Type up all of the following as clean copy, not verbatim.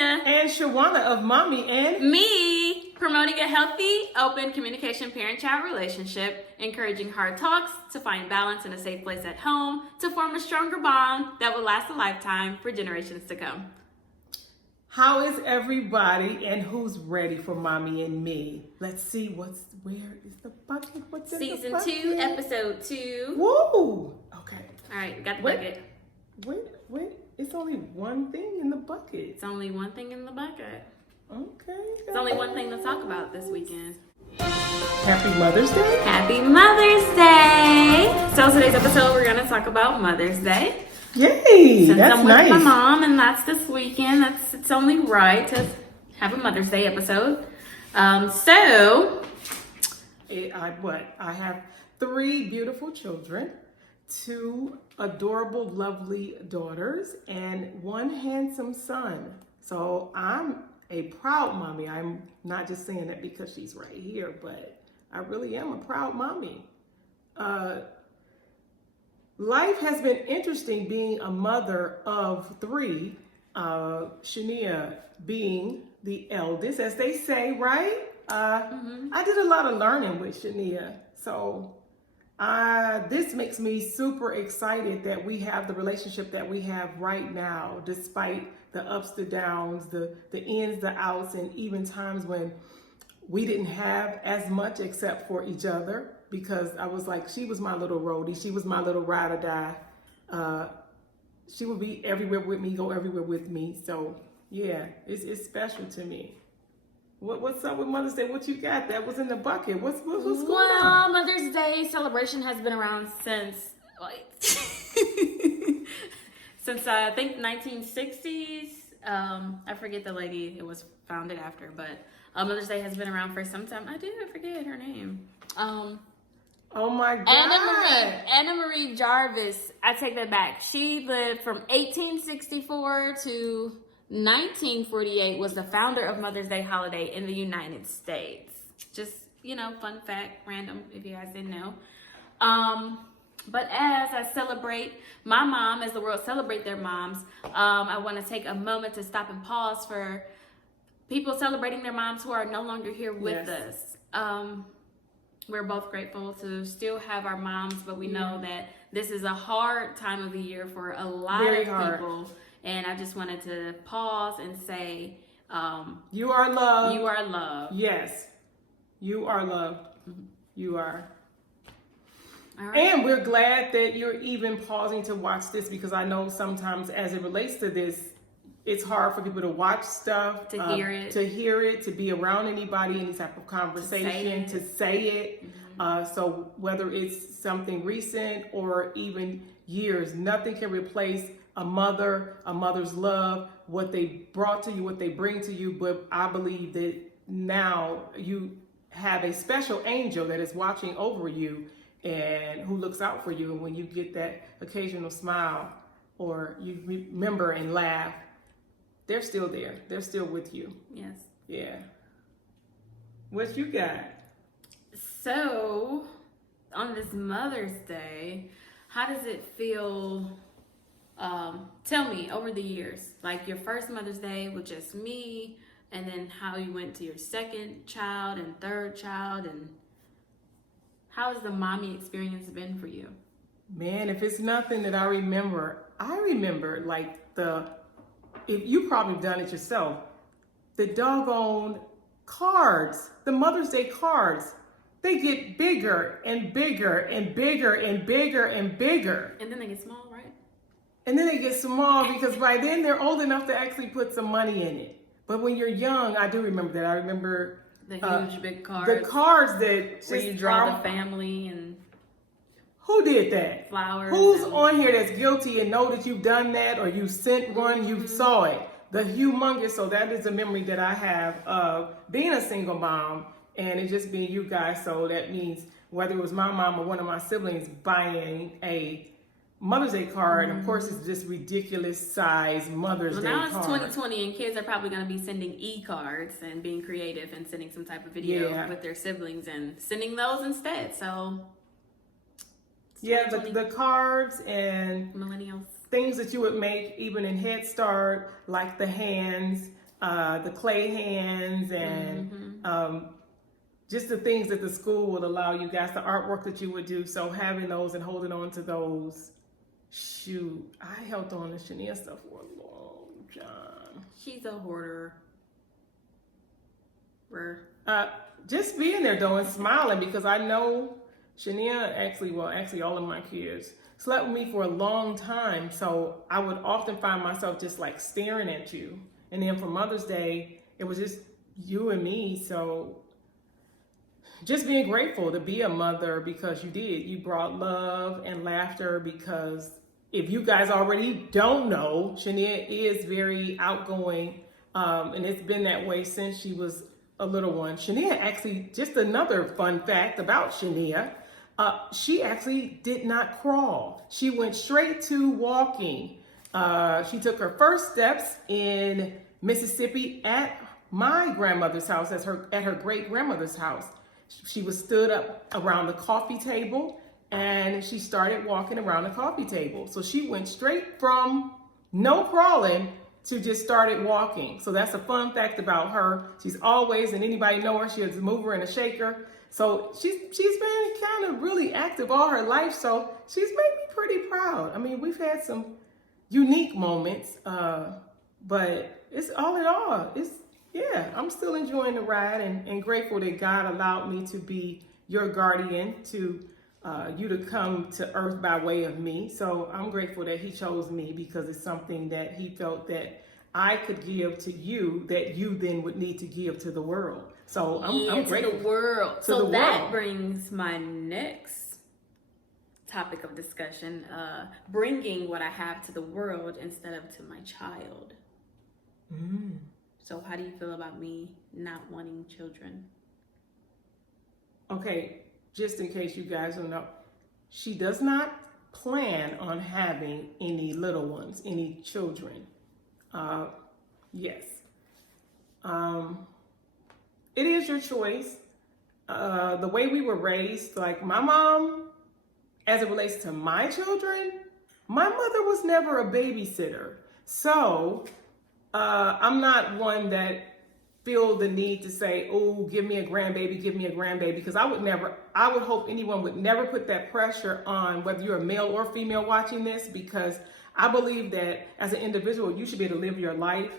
Shania and Shawana of Mommy and Me, promoting a healthy, open communication parent-child relationship, encouraging hard talks to find balance in a safe place at home, to form a stronger bond that will last a lifetime for generations to come. How is everybody and who's ready for Mommy and Me? Let's see where is the bucket? What's in Season the bucket? 2, episode 2. Woo! Okay. All right, got the bucket. Wait. It's only one thing in the bucket. It's only one thing in the bucket. Okay. It's only one thing to talk about this weekend. Happy Mother's Day. Happy Mother's Day! So today's episode, we're going to talk about Mother's Day. Yay! Since That's I'm with nice. my mom, and that's this weekend, it's only right to have a Mother's Day episode. I have 3 beautiful children, 2 adorable, lovely daughters, and 1 handsome son. So I'm a proud mommy. I'm not just saying that because she's right here, but I really am a proud mommy. Life has been interesting being a mother of 3, Shania being the eldest, as they say, right? I did a lot of learning with Shania, so this makes me super excited that we have the relationship that we have right now, despite the ups, the downs, the ins, the outs, and even times when we didn't have as much except for each other, because I was like, she was my little roadie, she was my little ride or die. She would be everywhere with me, go everywhere with me. So yeah, it's special to me. What's up with Mother's Day? What you got? That was in the bucket. What's going on? Well, Mother's Day celebration has been around since since I think 1960s. I forget the lady it was founded after, but Mother's Day has been around for some time. I forget her name. Oh my God. Anna Marie Jarvis. I take that back. She lived from 1864 to 1948, was the founder of Mother's Day holiday in the United States. Just, fun fact, random, if you guys didn't know. But as I celebrate my mom, as the world celebrate their moms, I want to take a moment to stop and pause for people celebrating their moms who are no longer here with us. We're both grateful to still have our moms, but we know that this is a hard time of the year for a lot of people. And I just wanted to pause and say, you are loved. You are loved. Yes, you are loved. Mm-hmm. You are. All right. And we're glad that you're even pausing to watch this, because I know sometimes as it relates to this, it's hard for people to watch stuff, to hear it, to be around anybody, any type of conversation, to say it. Mm-hmm. So whether it's something recent or even years, nothing can replace a mother's love, what they brought to you, what they bring to you. But I believe that now you have a special angel that is watching over you and who looks out for you. And when you get that occasional smile or you remember and laugh, they're still there. They're still with you. Yes. Yeah. What you got? So, on this Mother's Day, how does it feel? Tell me over the years, like your first Mother's Day with just me, and then how you went to your second child and third child, and how has the mommy experience been for you? Man, if it's nothing that I remember like if you probably done it yourself, the doggone cards, the Mother's Day cards, they get bigger and bigger and bigger and bigger and bigger. And then they get small, right? And then they get small because by then they're old enough to actually put some money in it. But when you're young, I do remember that. I remember the huge big cards. The cards that where you draw the family and who did that? Flowers. Who's on here that's guilty and know that you've done that or you sent one, you saw it. The humongous, so that is a memory that I have of being a single mom and it just being you guys. So that means whether it was my mom or one of my siblings buying a Mother's Day card, and of course it's this ridiculous size Mother's Day card. Now it's 2020 and kids are probably going to be sending e-cards and being creative and sending some type of video with their siblings and sending those instead. So yeah, the cards and millennials, things that you would make even in Head Start, like the hands, the clay hands and just the things that the school would allow you guys, the artwork that you would do. So having those and holding on to those, shoot, I held on to Shania stuff for a long time. She's a hoarder. Just being there though and smiling, because I know Shania actually all of my kids slept with me for a long time. So I would often find myself just like staring at you. And then for Mother's Day, it was just you and me. So just being grateful to be a mother, because you brought love and laughter. Because if you guys already don't know, Shania is very outgoing, and it's been that way since she was a little one. Shania actually, just another fun fact about Shania, she actually did not crawl. She went straight to walking. She took her first steps in Mississippi at my grandmother's house, at her great grandmother's house. She was stood up around the coffee table and she started walking around the coffee table. So she went straight from no crawling to just started walking. So that's a fun fact about her. She's always, and anybody know her, she has a mover and a shaker. So she's been kind of really active all her life. So she's made me pretty proud. I mean, we've had some unique moments, but it's all in all, I'm still enjoying the ride and grateful that God allowed me to be your guardian, to you to come to earth by way of me. So I'm grateful that he chose me, because it's something that he felt that I could give to you that you then would need to give to the world. So I'm grateful. To the world. So that brings my next topic of discussion, bringing what I have to the world instead of to my child. So how do you feel about me not wanting children? Okay, just in case you guys don't know, she does not plan on having any little ones, any children. Yes. It is your choice. The way we were raised, like my mom, as it relates to my children, my mother was never a babysitter. So I'm not one that feel the need to say, oh, give me a grandbaby, because I would hope anyone would never put that pressure on, whether you're a male or female watching this, because I believe that as an individual, you should be able to live your life.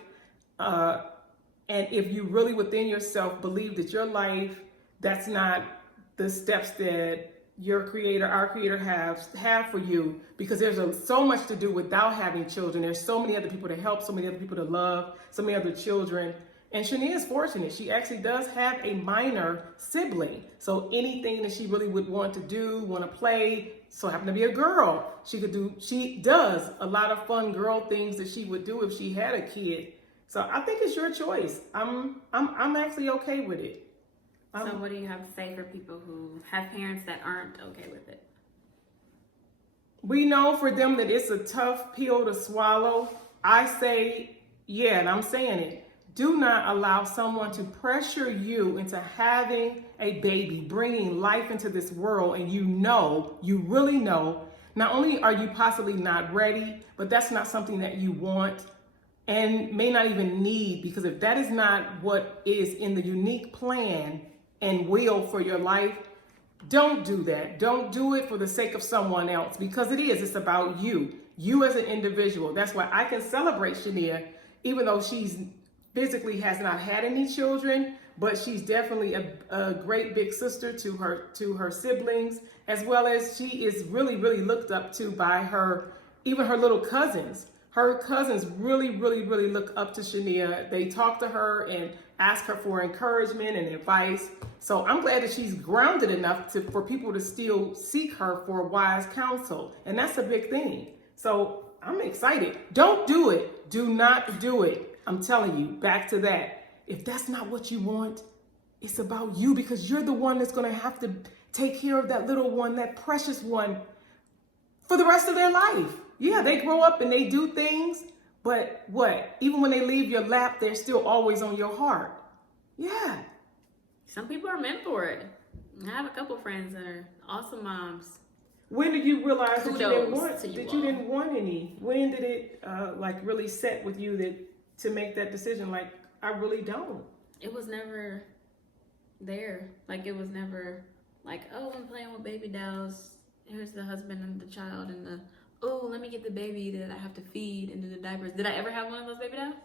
And if you really within yourself believe that your life, that's not the steps that your creator, our creator have for you, because there's so much to do without having children. There's so many other people to help, so many other people to love, so many other children. And Shania is fortunate. She actually does have a minor sibling. So anything that she really would want to do, want to play, so happen to be a girl, she does a lot of fun girl things that she would do if she had a kid. So I think it's your choice. I'm actually okay with it. So what do you have to say for people who have parents that aren't okay with it? We know for them that it's a tough pill to swallow. I say, yeah, and I'm saying it. Do not allow someone to pressure you into having a baby, bringing life into this world, and you really know, not only are you possibly not ready, but that's not something that you want and may not even need, because if that is not what is in the unique plan and will for your life, don't do that. Don't do it for the sake of someone else, because it's about you as an individual. That's why I can celebrate Shania, even though she's physically has not had any children, but she's definitely a great big sister to her siblings, as well as she is really, really looked up to by even her little cousins. Her cousins really, really, really look up to Shania. They talk to her and ask her for encouragement and advice. So I'm glad that she's grounded enough for people to still seek her for wise counsel. And that's a big thing. So I'm excited. Don't do it. Do not do it. I'm telling you, back to that. If that's not what you want, it's about you, because you're the one that's going to have to take care of that little one, that precious one, for the rest of their life. Yeah, they grow up and they do things, but what? Even when they leave your lap, they're still always on your heart. Yeah. Some people are meant for it. I have a couple friends that are awesome moms. When did you realize that you didn't want any? When did it really set with you to make that decision? Like, I really don't. It was never there. Like, it was never like, oh, I'm playing with baby dolls. Here's the husband and the child and the, oh, let me get the baby that I have to feed and do the diapers. Did I ever have one of those baby dolls?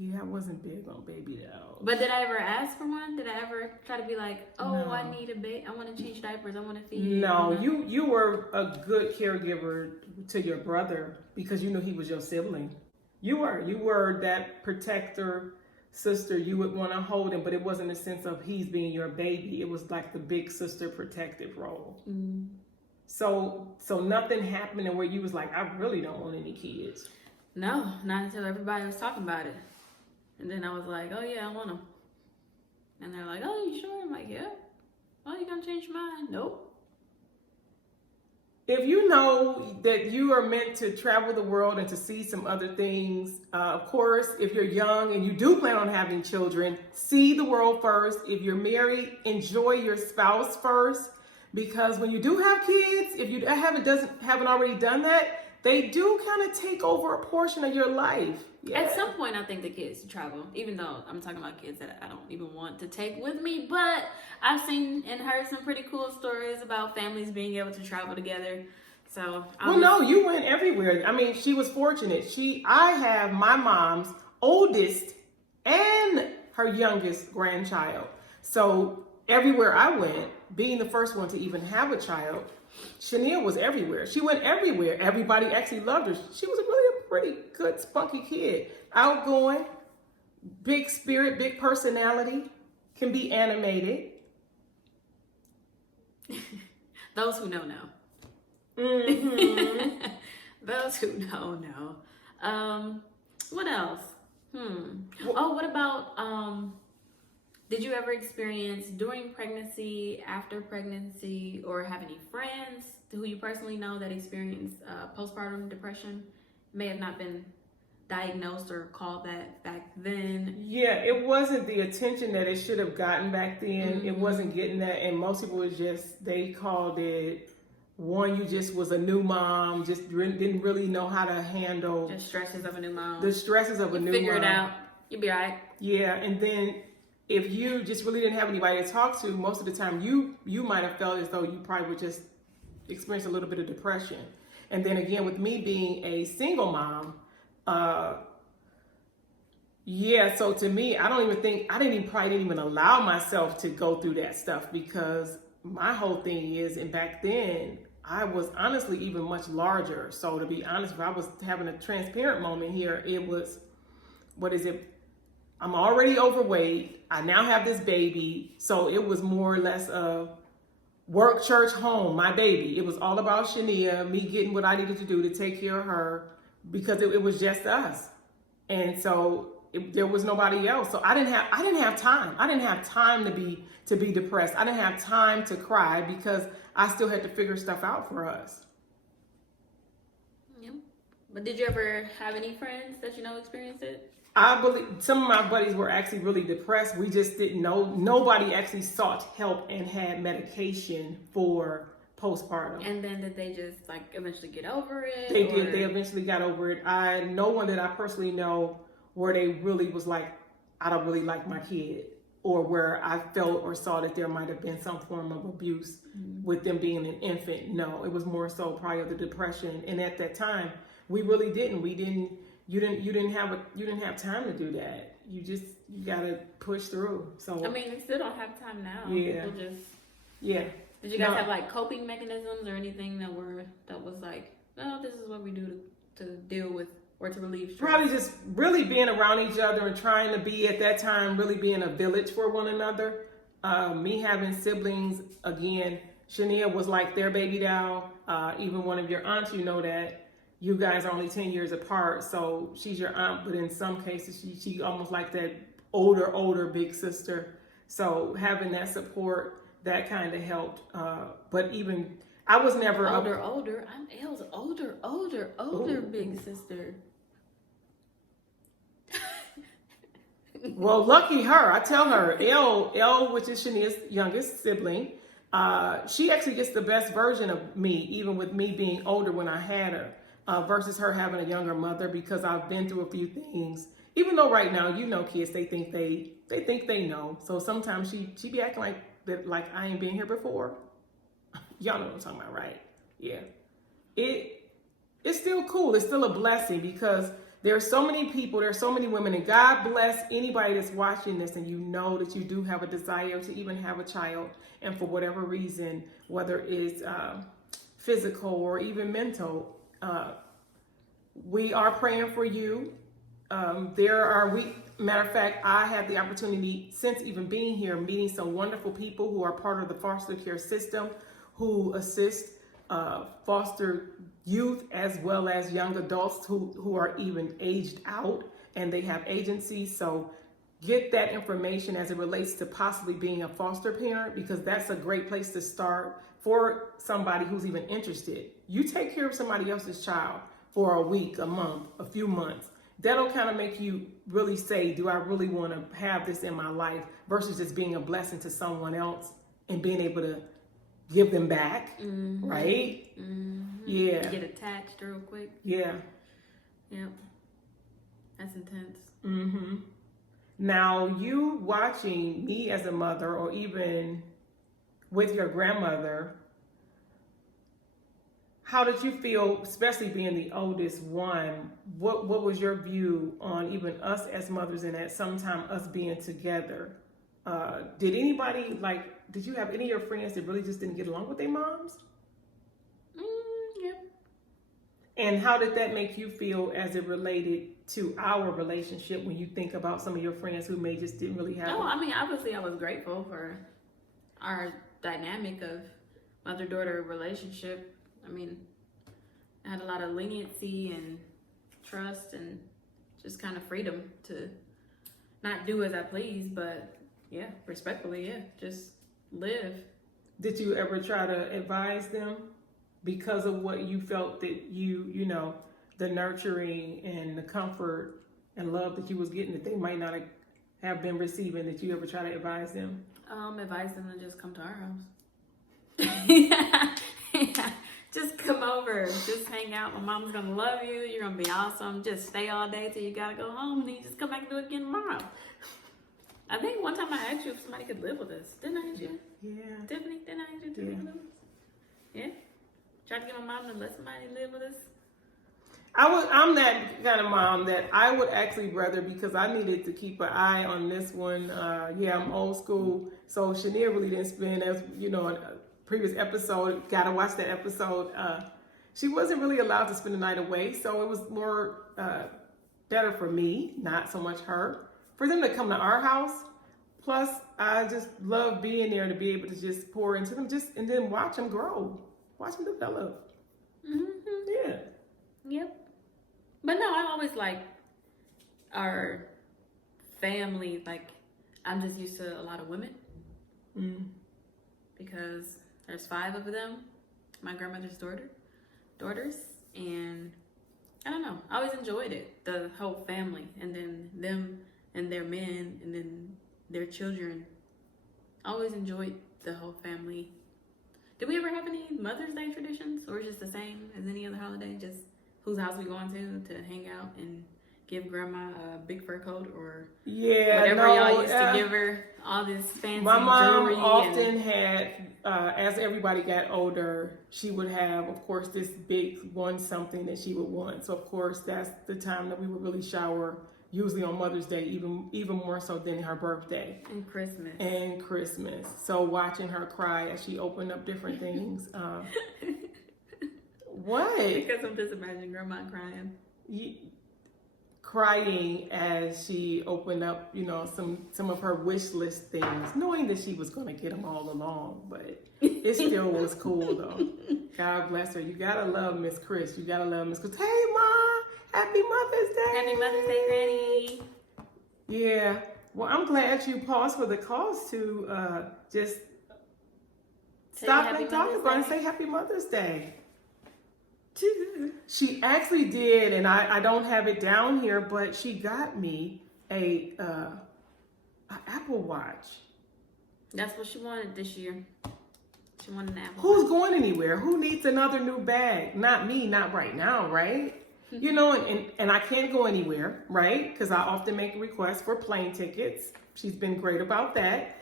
Yeah, I wasn't big on baby dolls. But did I ever ask for one? Did I ever try to be like, oh, No. I need a baby. I want to change diapers. I want to feed. No, you were a good caregiver to your brother because you knew he was your sibling. You were that protector sister. You would want to hold him, but it wasn't a sense of he's being your baby. It was like the big sister protective role. Mm. So nothing happened where you was like, I really don't want any kids. No, not until everybody was talking about it. And then I was like, oh yeah, I want them. And they're like, oh, you sure? I'm like, yeah. Oh, you gonna change your mind? Nope. If you know that you are meant to travel the world and to see some other things, of course, if you're young and you do plan on having children, see the world first. If you're married, enjoy your spouse first. Because when you do have kids, if you haven't already done that, they do kind of take over a portion of your life. Yeah. At some point, I think the kids travel, even though I'm talking about kids that I don't even want to take with me. But I've seen and heard some pretty cool stories about families being able to travel together. So, no, you went everywhere. I mean, she was fortunate. I have my mom's oldest and her youngest grandchild. So everywhere I went, being the first one to even have a child, Shania was everywhere. She went everywhere. Everybody actually loved her. She was really a pretty good, spunky kid. Outgoing, big spirit, big personality, can be animated. Those who know. Mm-hmm. Those who know. What else? Oh, what about, did you ever experience during pregnancy, after pregnancy, or have any friends who you personally know that experienced postpartum depression? May have not been diagnosed or called that back then. Yeah, it wasn't the attention that it should have gotten back then. Mm-hmm. It wasn't getting that. And most people was they called it, one, you just was a new mom, just didn't really know how to handle The stresses of a new mom. the stresses of a new mom. Figure it out. You'll be all right. Yeah, and then if you just really didn't have anybody to talk to, most of the time you might have felt as though you probably would just experience a little bit of depression. And then again, with me being a single mom, so to me, I probably didn't even allow myself to go through that stuff because my whole thing is, and back then, I was honestly even much larger. So to be honest, if I was having a transparent moment here, it was, I'm already overweight. I now have this baby. So it was more or less a work, church, home, my baby. It was all about Shania, me getting what I needed to do to take care of her because it was just us. And so there was nobody else. So I didn't have time. I didn't have time to be depressed. I didn't have time to cry because I still had to figure stuff out for us. Yeah. But did you ever have any friends that experienced it? I believe some of my buddies were actually really depressed. We just didn't know. Nobody actually sought help and had medication for postpartum. And then did they just eventually get over it? They did. They eventually got over it. No one that I personally know where they really was like, I don't really like my kid, or where I felt or saw that there might have been some form of abuse with them being an infant. No, it was more so prior to the depression. And at that time, we really didn't. You didn't have time to do that. You gotta push through. So I mean, we still don't have time now. Yeah. People just. Yeah. Did you guys have coping mechanisms or anything that was like, oh, this is what we do to deal with or to relieve stress? Probably just really being around each other and trying to be at that time really being a village for one another. Me having siblings, again, Shania was like their baby doll. Even one of your aunts, that you guys are only 10 years apart, so she's your aunt, but in some cases she almost like that older big sister. So having that support, that kind of helped. But even I was never older. I'm Elle's older big sister. Well, lucky her. I tell her, Elle, which is Shania's youngest sibling, she actually gets the best version of me, even with me being older when I had her, versus her having a younger mother, because I've been through a few things. even though right now, kids, they think they know. So sometimes she be acting like I ain't been here before. Y'all know what I'm talking about, right? Yeah. It's still cool. It's still a blessing because there are so many people, there are so many women, and God bless anybody that's watching this and you know that you do have a desire to even have a child, and for whatever reason, whether it's physical or even mental, we are praying for you. Matter of fact, I had the opportunity since even being here, meeting some wonderful people who are part of the foster care system, who assist foster youth as well as young adults who are even aged out, and they have agencies. So get that information as it relates to possibly being a foster parent, because that's a great place to start for somebody who's even interested. You take care of somebody else's child for a week, a month, a few months. That'll kind of make you really say, do I really want to have this in my life, versus just being a blessing to someone else and being able to give them back, right? Yeah. Get attached real quick. Yeah. Yep. That's intense. Now, you watching me as a mother, or even with your grandmother, how did you feel, especially being the oldest one? What was your view on even us as mothers, and at some time us being together? Did you have any of your friends that really just didn't get along with their moms? Yeah. And how did that make you feel as it related to our relationship, when you think about some of your friends who may just didn't really have Obviously I was grateful for our dynamic of mother-daughter relationship. I had a lot of leniency and trust and just kind of freedom to not do as I please, but yeah, respectfully, just live. Did you ever try to advise them, because of what you felt that the nurturing and the comfort and love that you was getting that they might not have been receiving? Did you ever try to advise them? Advise them to just come to our house. Yeah. Just come over, just hang out. My mom's gonna love you. You're gonna be awesome. Just stay all day till you gotta go home, and then you just come back and do it again tomorrow. I think one time I asked you if somebody could live with us. Didn't I ask you? Yeah. Tiffany, didn't I ask you to live with us? Yeah. Tried to get my mom to let somebody live with us. I'm that kind of mom that I would actually rather, because I needed to keep an eye on this one. I'm old school, so Shania really didn't spend, as in a previous episode, gotta watch that episode. She wasn't really allowed to spend the night away, so it was more better for me, not so much her, for them to come to our house. Plus, I just love being there to be able to just pour into them, and then watch them grow, watch them develop. Yeah. Yep. But no, I always like our family. I'm just used to a lot of women. Because there's 5 of them, my grandmother's daughters, and I don't know, I always enjoyed it, the whole family, and then them and their men, and then their children. I always enjoyed the whole family. Did we ever have any Mother's Day traditions, or just the same as any other holiday, just whose house we going to hang out and give grandma a big fur coat, or whatever y'all used to give her, all this fancy my mom jewelry? often had, as everybody got older, she would have, of course, this big one something that she would want. So of course that's the time that we would really shower, usually on Mother's Day, even more so than her birthday and Christmas. So watching her cry as she opened up different things. What? Because I'm just imagining grandma crying. Crying as she opened up, some of her wish list things, knowing that she was going to get them all along, but it still was cool though. God bless her. You gotta love Miss Chris. Hey, Mom, happy Mother's Day. Happy Mother's Day, Granny. Yeah. Well, I'm glad you paused for the calls to just stop and talk about and say Happy Mother's Day. She actually did, and I don't have it down here, but she got me a Apple Watch. That's what she wanted this year. She wanted an Apple Who's Watch. going anywhere? Who needs another new bag? Not me, not right now, right? you know, and I can't go anywhere, right? Because I often make requests for plane tickets. She's been great about that.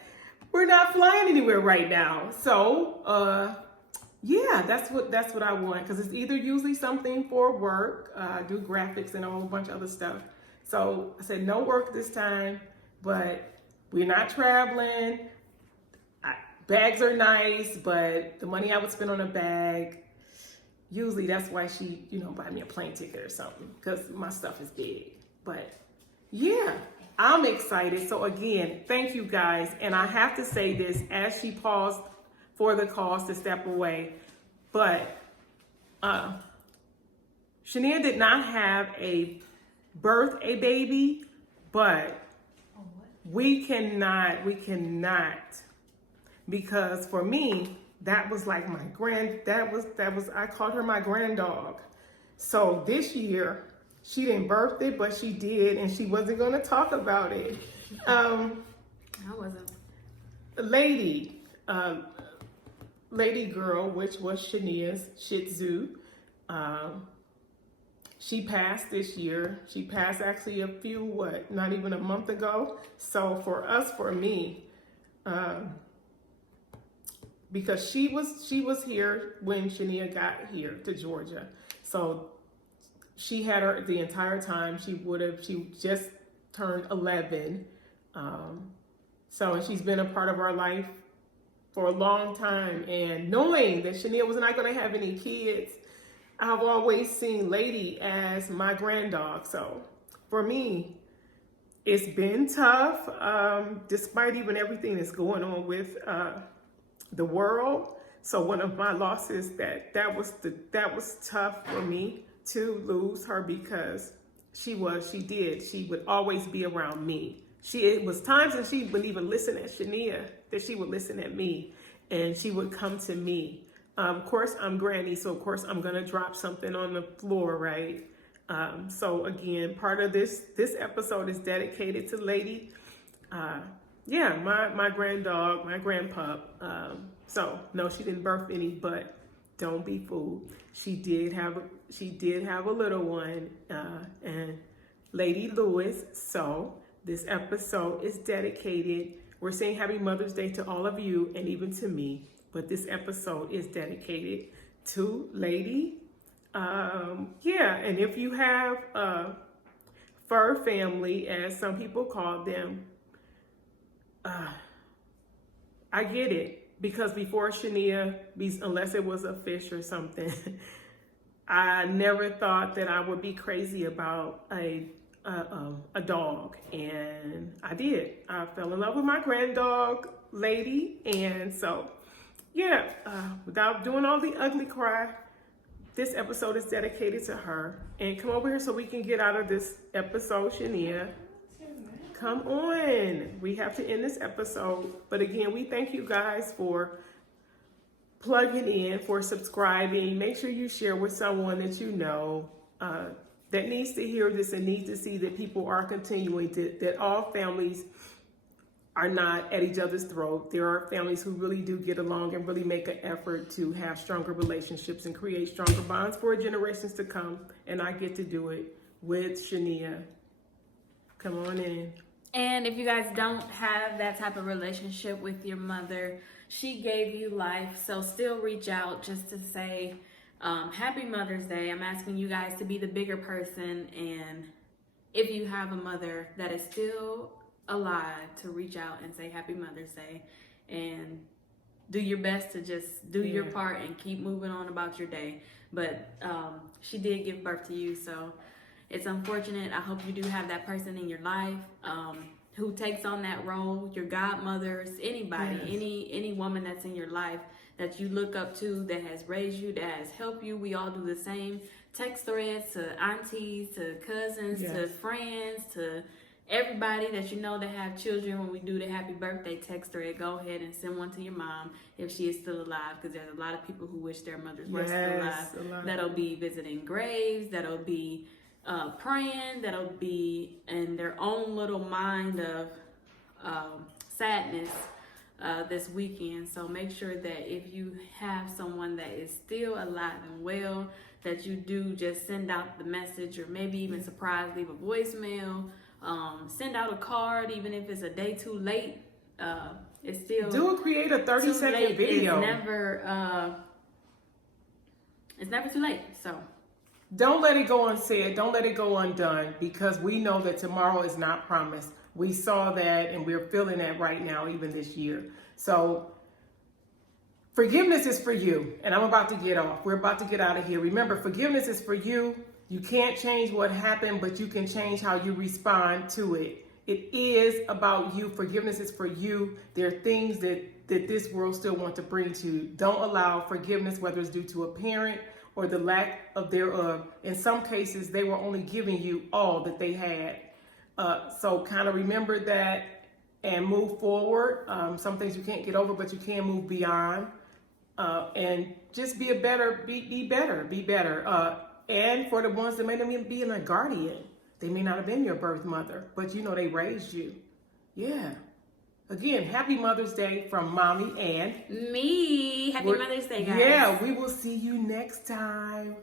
We're not flying anywhere right now. So, yeah, that's what I want, because it's either usually something for work. I do graphics and a whole bunch of other stuff. So I said no work this time, but we're not traveling. Bags are nice, but the money I would spend on a bag, usually that's why she, buy me a plane ticket or something, because my stuff is big. But yeah, I'm excited. So again, thank you guys. And I have to say this as she paused for the calls to step away. But Shania did not have a baby, but we cannot, because for me, that was like my I called her my grand dog. So this year, she didn't birth it, but she did, and she wasn't going to talk about it. I wasn't. Lady girl, which was Shania's Shih Tzu. She passed this year. She passed actually not even a month ago. So for me, because she was here when Shania got here to Georgia. So she had her the entire time. She just turned 11. And she's been a part of our life for a long time. And knowing that Shania was not going to have any kids, I've always seen Lady as my grand dog. So for me, it's been tough, despite even everything that's going on with the world. So one of my losses that was tough for me to lose her, because she would always be around me. It was times that she wouldn't even listen at Shania, that she would listen at me, and she would come to me. Of course, I'm Granny, so of course I'm gonna drop something on the floor, right? So again, part of this episode is dedicated to Lady. My grand dog, my grandpup. So no, she didn't birth any, but don't be fooled. She did have a little one, and Lady Lewis. So this episode is dedicated. We're saying Happy Mother's Day to all of you, and even to me. But this episode is dedicated to Lady. And if you have a fur family, as some people call them, I get it. Because before Shania, unless it was a fish or something, I never thought that I would be crazy about a dog. And I did. I fell in love with my grand dog, Lady. And so, without doing all the ugly cry, this episode is dedicated to her. And come over here so we can get out of this episode, Shania. Come on. We have to end this episode. But again, we thank you guys for plugging in, for subscribing. Make sure you share with someone that you know that needs to hear this and needs to see that people are continuing that all families are not at each other's throat. There are families who really do get along and really make an effort to have stronger relationships and create stronger bonds for generations to come. And I get to do it with Shania. Come on in. And if you guys don't have that type of relationship with your mother, she gave you life. So still reach out just to say, Happy Mother's Day. I'm asking you guys to be the bigger person. And if you have a mother that is still alive, to reach out and say Happy Mother's Day, and do your best to just do your part and keep moving on about your day. But she did give birth to you, so it's unfortunate. I hope you do have that person in your life who takes on that role, your godmothers, anybody, any woman that's in your life that you look up to, that has raised you, that has helped you. We all do the same. Text threads to aunties, to cousins, to friends, to everybody that you know that have children. When we do the happy birthday text thread, go ahead and send one to your mom if she is still alive, because there's a lot of people who wish their mothers were still alive. That'll be visiting graves, that'll be praying, that'll be in their own little mind of sadness this weekend. So make sure that if you have someone that is still alive and well, that you do just send out the message, or maybe even surprise, leave a voicemail, send out a card, even if it's a day too late. It's still create a 30-second video. It's never too late. So don't let it go unsaid. Don't let it go undone, because we know that tomorrow is not promised. We saw that, and we're feeling that right now, even this year. So forgiveness is for you. And I'm about to get off. We're about to get out of here. Remember, forgiveness is for you. You can't change what happened, but you can change how you respond to it. It is about you. Forgiveness is for you. There are things that this world still wants to bring to you. Don't allow forgiveness, whether it's due to a parent or the lack of thereof. In some cases, they were only giving you all that they had. So kind of remember that and move forward. Some things you can't get over, but you can move beyond. And just be better. And for the ones that may not even be in a guardian, they may not have been your birth mother, but you know they raised you. Yeah. Again, happy Mother's Day from Mommy and me. Happy Mother's Day, guys. Yeah, we will see you next time.